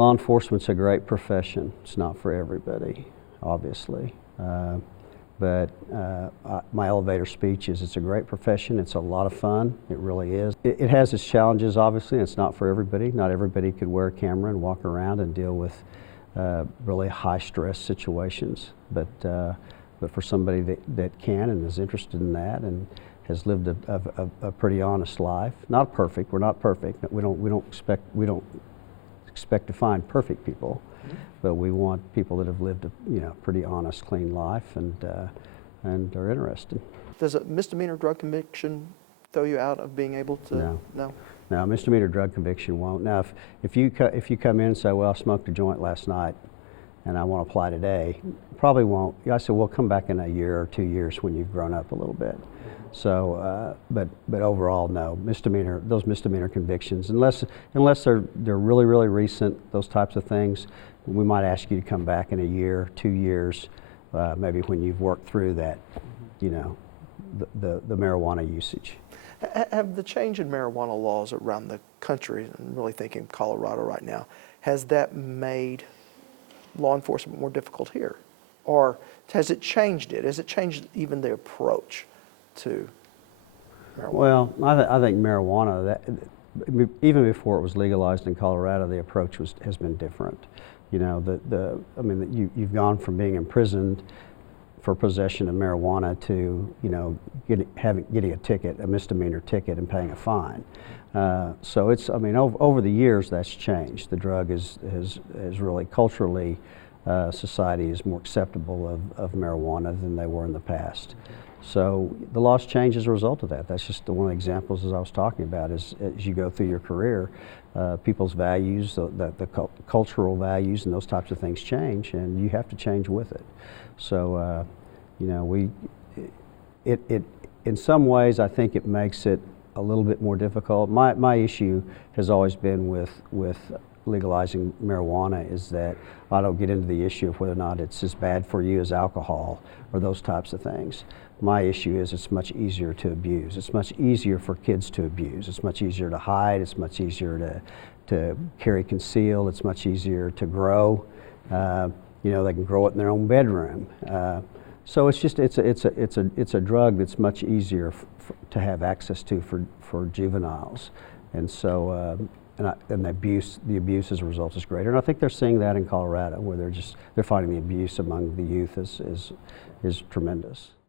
Law enforcement's a great profession. It's not for everybody, obviously. My elevator speech is it's a great profession. It's a lot of fun. It really is. It has its challenges, obviously, and it's not for everybody. Not everybody could wear a camera and walk around and deal with really high-stress situations. But for somebody that can and is interested in that and has lived a pretty honest life, not perfect. We're not perfect. We don't expect to find perfect people, but we want people that have lived a pretty honest, clean life and are interested. Does a misdemeanor drug conviction throw you out of being able to? No, misdemeanor drug conviction won't. Now, if you come in and say, well, I smoked a joint last night and I want to apply today, probably won't. I said, well, come back in a year or 2 years when you've grown up a little bit. So, but overall, no. Those misdemeanor convictions, unless they're really, really recent, those types of things, we might ask you to come back in a year, 2 years, maybe when you've worked through that, the marijuana usage. Have the change in marijuana laws around the country, I'm really thinking Colorado right now, has that made law enforcement more difficult here? Or has it changed it? Has it changed even the approach to marijuana? Well, I think marijuana, even before it was legalized in Colorado, the approach has been different. You've gone from being imprisoned for possession of marijuana to getting a ticket, a misdemeanor ticket, and paying a fine. So it's over the years that's changed. The drug has really culturally, society is more acceptable of marijuana than they were in the past. So the laws change as a result of that. That's just one of the examples, as I was talking about, as you go through your career, people's values, the cultural values and those types of things change, and you have to change with it. So, in some ways, I think it makes it a little bit more difficult. My issue has always been with legalizing marijuana is that I don't get into the issue of whether or not it's as bad for you as alcohol or those types of things. My issue is it's much easier to abuse. It's much easier for kids to abuse. It's much easier to hide. It's much easier to carry conceal. It's much easier to grow. They can grow it in their own bedroom. So it's a drug that's much easier to have access to for juveniles, and so and the abuse as a result is greater. And I think they're seeing that in Colorado, where they're finding the abuse among the youth is tremendous.